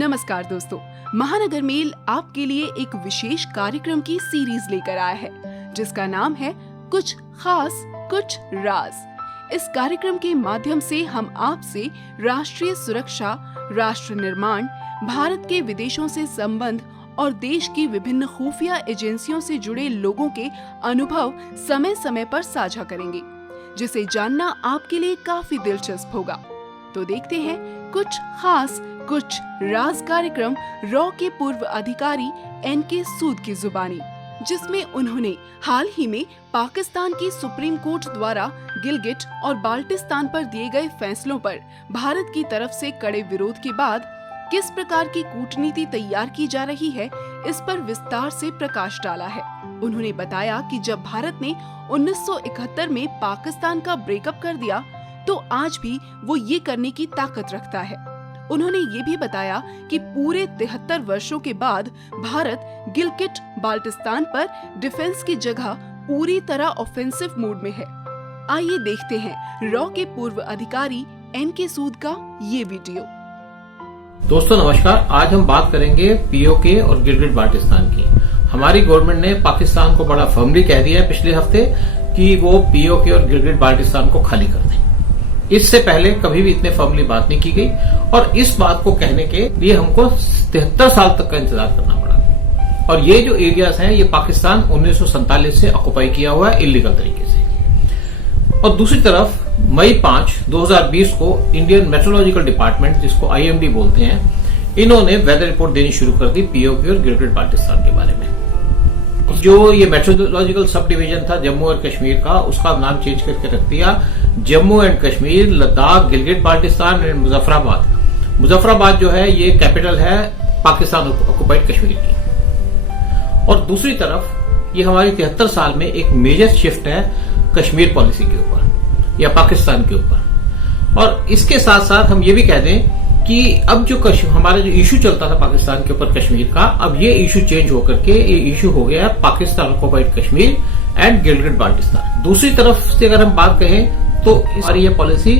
नमस्कार दोस्तों, महानगर मेल आपके लिए एक विशेष कार्यक्रम की सीरीज लेकर आया है जिसका नाम है कुछ खास कुछ राज। इस कार्यक्रम के माध्यम से हम आपसे राष्ट्रीय सुरक्षा, राष्ट्र निर्माण, भारत के विदेशों से संबंध और देश की विभिन्न खुफिया एजेंसियों से जुड़े लोगों के अनुभव समय समय पर साझा करेंगे, जिसे जानना आपके लिए काफी दिलचस्प होगा। तो देखते हैं कुछ खास कुछ राज कार्यक्रम रॉ के पूर्व अधिकारी एनके सूद की जुबानी, जिसमें उन्होंने हाल ही में पाकिस्तान की सुप्रीम कोर्ट द्वारा गिलगिट और बाल्टिस्तान पर दिए गए फैसलों पर भारत की तरफ से कड़े विरोध के बाद किस प्रकार की कूटनीति तैयार की जा रही है, इस पर विस्तार से प्रकाश डाला है। उन्होंने बताया कि जब भारत ने 1971 में पाकिस्तान का ब्रेकअप कर दिया तो आज भी वो ये करने की ताकत रखता है। उन्होंने ये भी बताया कि पूरे 73 वर्षों के बाद भारत गिलगिट बाल्टिस्तान पर डिफेंस की जगह पूरी तरह ऑफेंसिव मोड में है। आइए देखते हैं रॉ के पूर्व अधिकारी एनके सूद का ये वीडियो। दोस्तों नमस्कार, आज हम बात करेंगे पीओके और गिलगिट बाल्टिस्तान की। हमारी गवर्नमेंट ने पाकिस्तान को बड़ा फर्मली कह दिया है पिछले हफ्ते कि वो पीओके और गिलगिट बाल्टिस्तान को खाली कर दें। इससे पहले कभी भी इतने फर्मली बात नहीं की गई और इस बात को कहने के लिए हमको 73 साल तक का इंतजार करना पड़ा। और ये जो एरियाज हैं ये पाकिस्तान 1947 से ऑक्युपाई किया हुआ है इलीगल तरीके से। और दूसरी तरफ मई 5, 2020 को इंडियन मेट्रोलॉजिकल डिपार्टमेंट, जिसको IMD बोलते हैं, इन्होंने वेदर रिपोर्ट देनी शुरू कर दी पीओके और गिलगिट बाल्टिस्तान के बारे में। जो ये मेट्रोलॉजिकल सब डिवीजन था जम्मू और कश्मीर का, उसका नाम चेंज करके रख दिया जम्मू एंड कश्मीर, लद्दाख, गिलगिट बाल्टिस्तान एंड मुजफ्फराबाद। मुजफ्फराबाद जो है ये कैपिटल है पाकिस्तान ऑक्युपाइड कश्मीर की। और दूसरी तरफ ये हमारी 73 साल में एक मेजर शिफ्ट है कश्मीर पॉलिसी के ऊपर या पाकिस्तान के ऊपर। और इसके साथ साथ हम ये भी कह दें कि अब जो हमारा जो इशू चलता था पाकिस्तान के ऊपर कश्मीर का, अब ये इशू चेंज होकर के ये इशू हो गया है पाकिस्तान ऑक्युपाइड कश्मीर एंड गिलगिट बाल्टिस्तान। दूसरी तरफ से अगर हम बात कहें तो हमारी ये पॉलिसी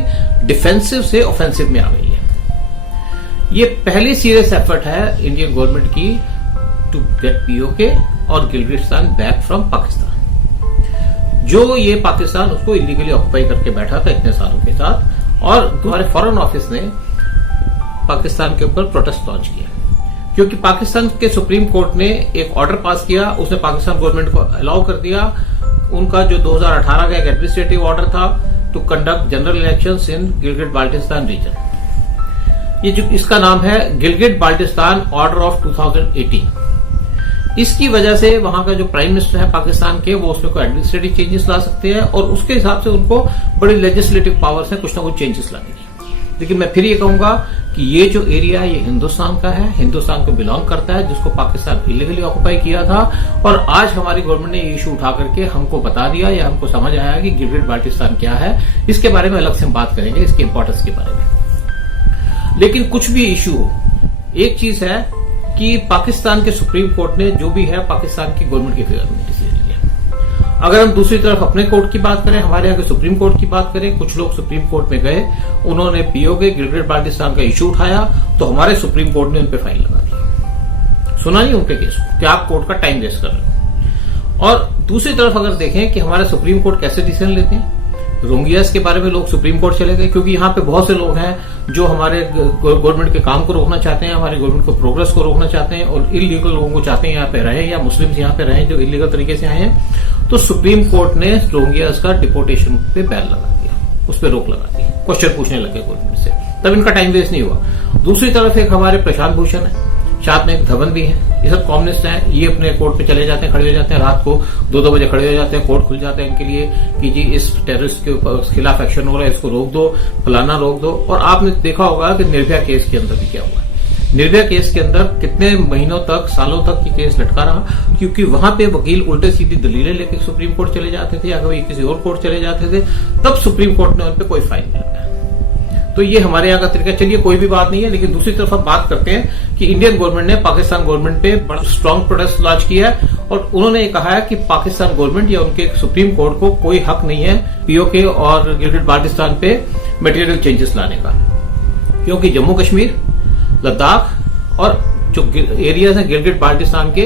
डिफेंसिव से ऑफेंसिव में आ गई है। ये पहली सीरियस एफर्ट है इंडियन गवर्नमेंट की टू गेट पीओके और गिलगिस्तान बैक फ्रॉम पाकिस्तान। जो ये पाकिस्तान उसको इलीगली ऑक्युपाई करके बैठा था इतने सालों के साथ, और हमारे फॉरेन ऑफिस ने पाकिस्तान के ऊपर प्रोटेस्ट लॉन्च किया क्योंकि पाकिस्तान के सुप्रीम कोर्ट ने एक ऑर्डर पास किया। उसने पाकिस्तान गवर्नमेंट को अलाउ कर दिया उनका जो 2018 का एक एडमिनिस्ट्रेटिव ऑर्डर था to conduct general elections in Gilgit Baltistan region. ये जो इसका नाम है गिलगिट बाल्टिस्तान ऑर्डर ऑफ 2018। इसकी वजह से वहां का जो प्राइम मिनिस्टर है पाकिस्तान के, वो उसमें कोई एडमिनिस्ट्रेटिव चेंजेस ला सकते हैं और उसके हिसाब से उनको बड़ी लेजिस्लेटिव पावर्स है कुछ ना कुछ चेंजेस लाने की। लेकिन मैं फिर ये कहूंगा कि ये जो एरिया ये हिंदुस्तान का है, हिंदुस्तान को बिलोंग करता है, जिसको पाकिस्तान इलीगली ऑक्युपाई किया था। और आज हमारी गवर्नमेंट ने ये इशू उठा करके हमको बता दिया या हमको समझ आया कि गिलगिट बाल्टिस्तान क्या है। इसके बारे में अलग से हम बात करेंगे, इसकी इंपॉर्टेंस के बारे में। लेकिन कुछ भी इशू हो, एक चीज है कि पाकिस्तान के सुप्रीम कोर्ट ने जो भी है पाकिस्तान की गवर्नमेंट के फेवर में डिसीजन लिया। अगर हम दूसरी तरफ अपने कोर्ट की बात करें, हमारे यहाँ के सुप्रीम कोर्ट की बात करें, कुछ लोग सुप्रीम कोर्ट में गए, उन्होंने पीओके गिलगिट बाल्टिस्तान का इशू उठाया तो हमारे सुप्रीम कोर्ट ने उन पर फाइन लगा दी। सुना नहीं उनके केस को कि आप कोर्ट का टाइम वेस्ट कर रहे हो। और दूसरी तरफ अगर देखें कि हमारे सुप्रीम कोर्ट कैसे डिसीजन लेते हैं, रोहिंग्यास के बारे में लोग सुप्रीम कोर्ट चले गए क्योंकि यहाँ पे बहुत से लोग हैं जो हमारे गवर्नमेंट के काम को रोकना चाहते हैं, हमारे गवर्नमेंट को प्रोग्रेस को रोकना चाहते हैं और इलीगल लोगों को चाहते हैं यहाँ पे रहे या मुस्लिम्स यहाँ पे रहे जो इलीगल तरीके से आए हैं। तो सुप्रीम कोर्ट ने रोहिंग्यास का डिपोर्टेशन पे बैन लगा दिया, उस पर रोक लगा दी, क्वेश्चन पूछने लगे गवर्नमेंट से, तब इनका टाइम वेस्ट नहीं हुआ। दूसरी तरफ एक हमारे प्रशांत भूषण है, साथ में एक धवन भी है, ये सब कम्युनिस्ट हैं। ये अपने कोर्ट पे चले जाते हैं, खड़े हो जाते हैं, रात को 2-2 बजे खड़े हो जाते हैं, कोर्ट खुल जाते हैं इनके लिए कि जी इस टेररिस्ट के खिलाफ एक्शन हो रहा है, इसको रोक दो, फलाना रोक दो। और आपने देखा होगा कि निर्भया केस के अंदर भी क्या हुआ है। निर्भया केस के अंदर कितने महीनों तक, सालों तक ये केस लटका रहा क्योंकि वहां पे वकील उल्टे सीधी दलीलें लेके सुप्रीम कोर्ट चले जाते थे या कभी किसी और कोर्ट चले जाते थे, तब सुप्रीम कोर्ट ने उन पर कोई फाइन नहीं लगाया। तो ये हमारे यहाँ का तरीका। चलिए कोई भी बात नहीं है, लेकिन दूसरी तरफ हम बात करते हैं कि इंडियन गवर्नमेंट ने पाकिस्तान गवर्नमेंट पे बड़ा स्ट्रांग प्रोटेस्ट लॉन्च किया है और उन्होंने कहा है कि पाकिस्तान गवर्नमेंट या उनके सुप्रीम कोर्ट को कोई हक नहीं है पीओके और गिलगिट बाल्टिस्तान पे मटेरियल चेंजेस लाने का, क्योंकि जम्मू कश्मीर, लद्दाख और जो एरियाज हैं गिलगिट बाल्टिस्तान के,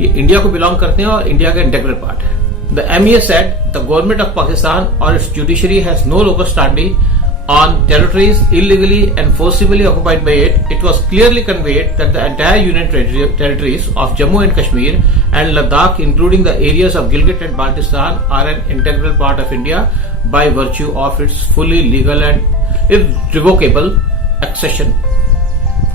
ये इंडिया को बिलोंग करते हैं और इंडिया का इंटीग्रल पार्ट है। The MEA said the government of Pakistan or its judiciary has no longer standing on territories illegally and forcibly occupied by it. It was clearly conveyed that the entire union territories of Jammu and Kashmir and Ladakh, including the areas of Gilgit and Baltistan, are an integral part of India by virtue of its fully legal and irrevocable accession.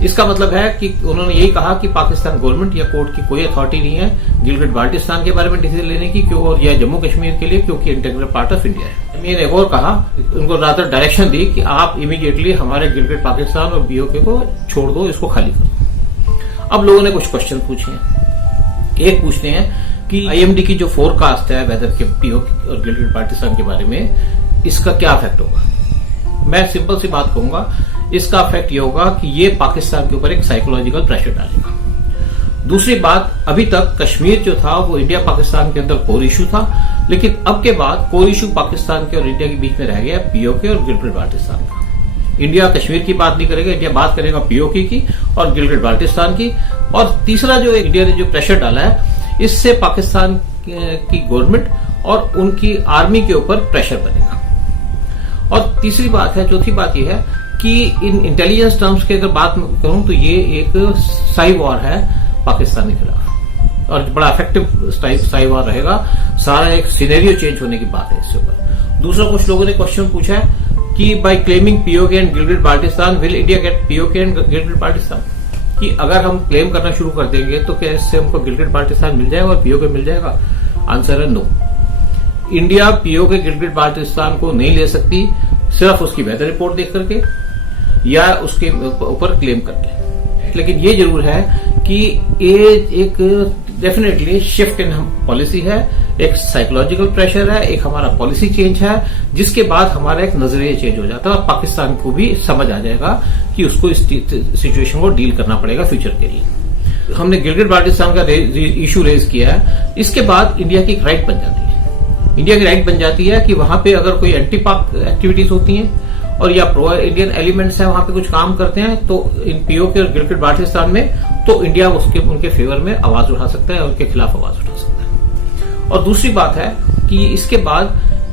इसका मतलब है कि उन्होंने यही कहा कि Pakistan government या court की कोई अथॉरिटी नहीं है गिलगिट बाल्टिस्तान के बारे में डिसीजन लेने की, क्यों, और या जम्मू कश्मीर के लिए, क्योंकि इंटीग्रल पार्ट ऑफ इंडिया है। मैंने एक और कहा, उनको रादर डायरेक्शन दी कि आप इमीडिएटली हमारे गिलगिट पाकिस्तान और बीओके को छोड़ दो, इसको खाली कर दो। अब लोगों ने कुछ क्वेश्चन पूछे हैं। एक पूछते हैं कि IMD की जो फोरकास्ट है वेदर के पीओके और गिलगिट बाल्टिस्तान के बारे में, इसका क्या इफेक्ट होगा। मैं सिंपल सी बात कहूंगा, इसका इफेक्ट ये होगा कि ये पाकिस्तान के ऊपर एक साइकोलॉजिकल प्रेशर डालेगा। दूसरी बात, अभी तक कश्मीर जो था वो इंडिया पाकिस्तान के अंदर कोर इशू था, लेकिन अब के बाद कोर इशू पाकिस्तान के और इंडिया के बीच में रह गया पीओके और गिलगिट बाल्टिस्तान का। इंडिया कश्मीर की बात नहीं करेगा, इंडिया बात करेगा पीओके की और गिलगिट बाल्टिस्तान की। और तीसरा जो इंडिया ने जो प्रेशर डाला है, इससे पाकिस्तान की गवर्नमेंट और उनकी आर्मी के ऊपर प्रेशर बनेगा। और तीसरी बात है, चौथी बात यह है कि इन इंटेलिजेंस टर्म्स की अगर बात करूं तो ये एक साई वॉर है पाकिस्तान के खिलाफ, और बड़ा इफेक्टिव साई वॉर रहेगा। सारा एक सिनेरियो चेंज होने की बात है इसके ऊपर। दूसरा, कुछ लोगों ने क्वेश्चन पूछा है कि by claiming PoK and Gilgit Baltistan will India get PoK and Gilgit Baltistan, कि अगर हम क्लेम करना शुरू कर देंगे तो क्या इससे हमको गिलगिट बाल्टिस्तान मिल जाएगा और पीओके मिल जाएगा। आंसर है no. India PoK Gilgit Baltistan को नहीं ले सकती सिर्फ उसकी वेदर रिपोर्ट देख करके या उसके ऊपर क्लेम करके। लेकिन ये जरूर है कि ये एक डेफिनेटली शिफ्ट इन पॉलिसी है, एक साइकोलॉजिकल प्रेशर है, एक हमारा पॉलिसी चेंज है, जिसके बाद हमारा एक नजरिया चेंज हो जाता है और पाकिस्तान को भी समझ आ जाएगा कि उसको इस सिचुएशन को डील करना पड़ेगा फ्यूचर के लिए। हमने गिलगिट बाल्टिस्तान का इशू रेज किया है, इसके बाद इंडिया की एक राइट बन जाती है। इंडिया की राइट बन जाती है कि वहां पे अगर कोई एंटी पाक एक्टिविटीज होती हैं और या प्रो इंडियन एलिमेंट्स हैं वहां पे कुछ काम करते हैं, तो इन पीओके और गिलगिट बाल्टिस्तान में तो इंडिया उनके फेवर में आवाज उठा सकता है और उनके खिलाफ आवाज उठा सकता है। और दूसरी बात है कि इसके बाद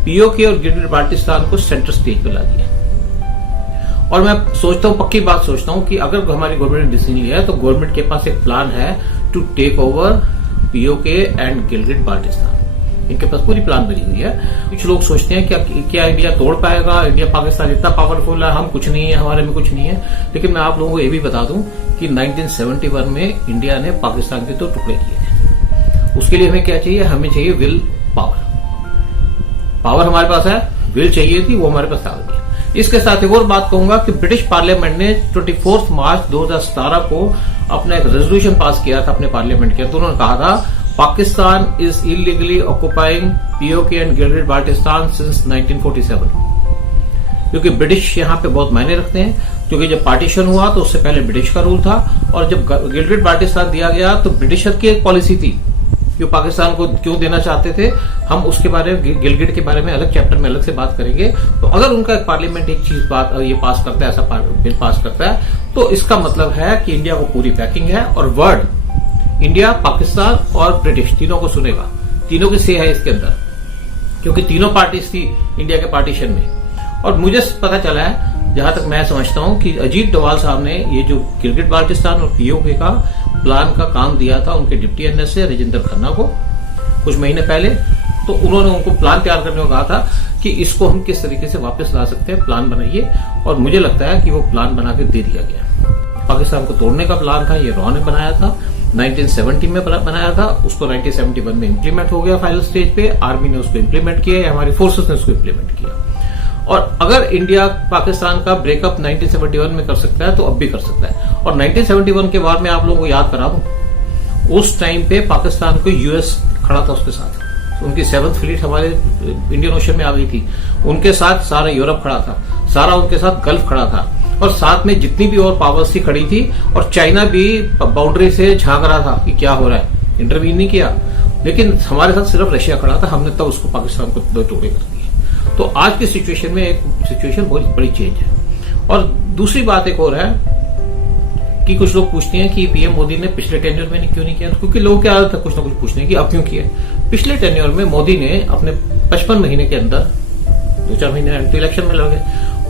पीओके और गिलगिट बाल्टिस्तान को सेंटर स्टेज पे ला दिया। और मैं सोचता हूं, पक्की बात सोचता हूं कि अगर हमारी गवर्नमेंट ने डिसीजन लिया है तो गवर्नमेंट के पास एक प्लान है to take over PoK and Gilgit Baltistan. इनके पास पूरी प्लान बनी हुई है। कुछ लोग सोचते हैं क्या इंडिया तोड़ पाएगा, इंडिया पाकिस्तान इतना पावरफुल है, हम कुछ नहीं है, हमारे में कुछ नहीं है। लेकिन मैं आप लोगों को ये भी बता दूं कि 1971 में इंडिया ने पाकिस्तान के 2 टुकड़े किए थे। उसके लिए हमें क्या चाहिए, हमें चाहिए विल पावर। पावर हमारे पास है, विल चाहिए थी, वो हमारे पास आ गई। इसके साथ एक और बात कहूंगा कि ब्रिटिश पार्लियामेंट ने 24 मार्च 2017 को अपना एक रेजोल्यूशन पास किया था अपने पार्लियामेंट के अंदर। उन्होंने कहा था Pakistan is illegally occupying PoK and Gilgit Baltistan since 1947, क्योंकि ब्रिटिश यहां पे बहुत मायने रखते हैं, क्योंकि जब पार्टीशन हुआ तो उससे पहले ब्रिटिश का रूल था, और जब गिलगिट बाल्टिस्तान दिया गया तो ब्रिटिशर की एक पॉलिसी थी कि पाकिस्तान को क्यों देना चाहते थे। हम उसके बारे में, गिलगिट के बारे में अलग चैप्टर में अलग से बात करेंगे। तो अगर उनका पार्लियामेंट एक चीज ये पास करता है, ऐसा बिल पास करता है, तो इसका मतलब है कि इंडिया को पूरी बैकिंग है, और वर्ड इंडिया, पाकिस्तान और ब्रिटिश तीनों को सुनेगा। तीनों की से है इसके अंदर, क्योंकि तीनों पार्टीज थी इंडिया के पार्टीशन में। और मुझे पता चला है, जहां तक मैं समझता हूं, कि अजीत डोभाल साहब ने ये जो गिलगिट बाल्टिस्तान और पीओके का प्लान का काम दिया था उनके डिप्टी एनएस से राजेंद्र खन्ना को कुछ महीने पहले। तो उन्होंने उनको प्लान तैयार करने को कहा था कि इसको हम किस तरीके से वापस ला सकते हैं, प्लान बनाइए। और मुझे लगता है कि वो प्लान बना के दे दिया गया। पाकिस्तान को तोड़ने का प्लान था, ये रॉ ने बनाया था, 1970 में बनाया था, उसको 1971 में इंप्लीमेंट हो गया फाइनल स्टेज पे। आर्मी ने उसको इंप्लीमेंट किया या हमारी फोर्सेस ने उसको इंप्लीमेंट किया। और अगर इंडिया पाकिस्तान का ब्रेकअप 1971 में कर सकता है तो अब भी कर सकता है। और 1971 के बाद में आप लोगों को याद करा दूं, उस टाइम पे पाकिस्तान को यूएस खड़ा था उसके साथ। उनकी 7th फ्लीट हमारे इंडियन ओशन में आ गई थी, उनके साथ सारा यूरोप खड़ा था, सारा उनके साथ गल्फ खड़ा था, और साथ में जितनी भी और पावर्स थी खड़ी थी। और चाइना भी बाउंड्री से झांक रहा था कि क्या हो रहा है, इंटरवीन नहीं किया। लेकिन हमारे साथ सिर्फ रशिया खड़ा था, हमने तब उसको पाकिस्तान को 2 टुकड़े कर दिए। तो आज की सिचुएशन में एक सिचुएशन बहुत बड़ी चेंज है। और दूसरी बात एक और है कि कुछ लोग पूछते हैं कि पीएम मोदी ने पिछले टेन्योर में क्यों नहीं किया, क्योंकि लोगों की आदत है कुछ ना कुछ पूछने की, अब क्यों किया। पिछले टेन्योर में मोदी ने अपने 55 महीने के अंदर 2-4 महीने तो इलेक्शन में लगे,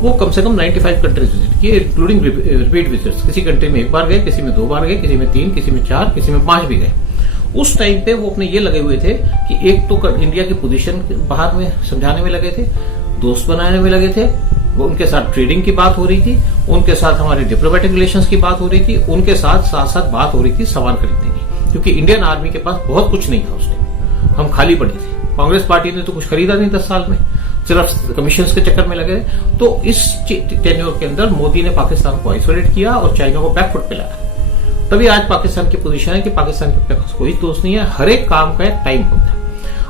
वो कम से कम 95 कंट्रीज विजिट किए, इंक्लूडिंग रिपीट विजिट्स। किसी कंट्री में 1 बार गए, किसी में 2 बार गए, किसी में 3, किसी में 4, किसी में 5 भी गए। उस टाइम पे वो अपने ये लगे हुए थे कि एक तो इंडिया की पोजीशन बाहर में समझाने में लगे थे, दोस्त बनाने में लगे थे, वो उनके साथ ट्रेडिंग की बात हो रही थी, उनके साथ हमारे डिप्लोमेटिक रिलेशंस की बात हो रही थी, उनके साथ साथ साथ बात हो रही थी सामान खरीदने की, क्योंकि इंडियन आर्मी के पास बहुत कुछ नहीं था उस टाइम, हम खाली पड़े थे। कांग्रेस पार्टी ने तो कुछ खरीदा नहीं 10 साल में, सिर्फ कमीशन के चक्कर में लगे। तो इस टेन्योर के अंदर मोदी ने पाकिस्तान को आइसोलेट किया और चाइना को बैकफुट पे लाया। तभी आज पाकिस्तान की पोजीशन है कि पाकिस्तान के पास कोई दोस्त नहीं है, हर एक काम का एक टाइम होता है।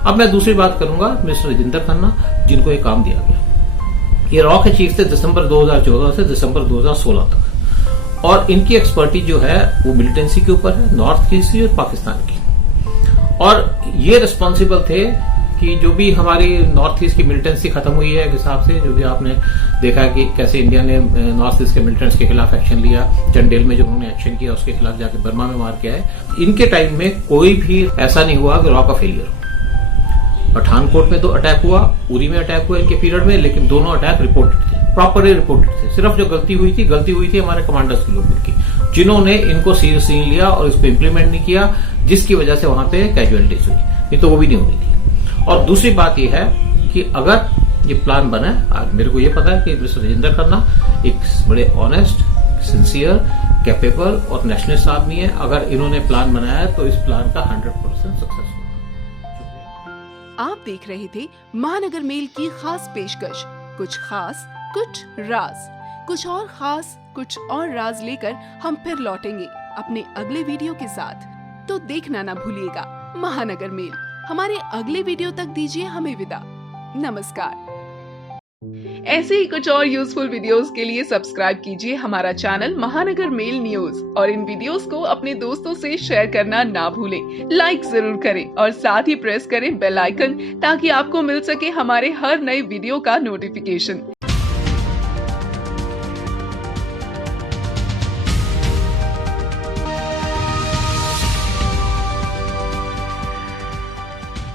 अब मैं दूसरी बात करूंगा मिस्टर राजेंद्र खन्ना, जिनको ये काम दिया गया। ये रॉ के चीफ थे दिसंबर 2014 से दिसंबर 2016 तक, और इनकी एक्सपर्टीज जो है वो मिलिटेंसी के ऊपर है, नॉर्थ की और पाकिस्तान की। और ये रिस्पॉन्सिबल थे कि जो भी हमारी नॉर्थ ईस्ट की मिलिटेंसी खत्म हुई है, हिसाब से जो भी आपने देखा कि कैसे इंडिया ने नॉर्थ ईस्ट के मिलिटेंट्स के खिलाफ एक्शन लिया, चंडेल में जो उन्होंने एक्शन किया उसके खिलाफ जाके बर्मा में मार के आए। इनके टाइम में कोई भी ऐसा नहीं हुआ कि रॉ का फेलियर हो। पठानकोट में तो अटैक हुआ, उरी में अटैक हुआ इनके पीरियड में, लेकिन दोनों अटैक रिपोर्टेड थे, प्रॉपरली रिपोर्टेड थे। सिर्फ जो गलती हुई थी हमारे कमांडर्स के लोगों की, जिन्होंने इनको सीरियसली लिया और इसको इम्प्लीमेंट नहीं किया, जिसकी वजह से वहां पे कैजुअलिटीज हुई, नहीं तो वो भी नहीं होनी थी। और दूसरी बात यह है कि अगर ये प्लान बना है, मेरे को ये पता है कि मिस्टर राजेंद्र खन्ना एक बड़े ऑनेस्ट, सिंसियर, कैपेबल और नेशनलिस्ट आदमी है। अगर इन्होंने प्लान बनाया है तो इस प्लान का 100% सक्सेस होगा। आप देख रहे थे महानगर मेल की खास पेशकश, कुछ खास कुछ राज। कुछ और खास कुछ और राज लेकर हम फिर लौटेंगे अपने अगले वीडियो के साथ, तो देखना ना भूलिएगा महानगर मेल। हमारे अगले वीडियो तक दीजिए हमें विदा, नमस्कार। ऐसे ही कुछ और यूजफुल वीडियोस के लिए सब्सक्राइब कीजिए हमारा चैनल महानगर मेल न्यूज, और इन वीडियोस को अपने दोस्तों से शेयर करना ना भूलें। लाइक जरूर करें और साथ ही प्रेस करें बेल आइकन, ताकि आपको मिल सके हमारे हर नए वीडियो का नोटिफिकेशन।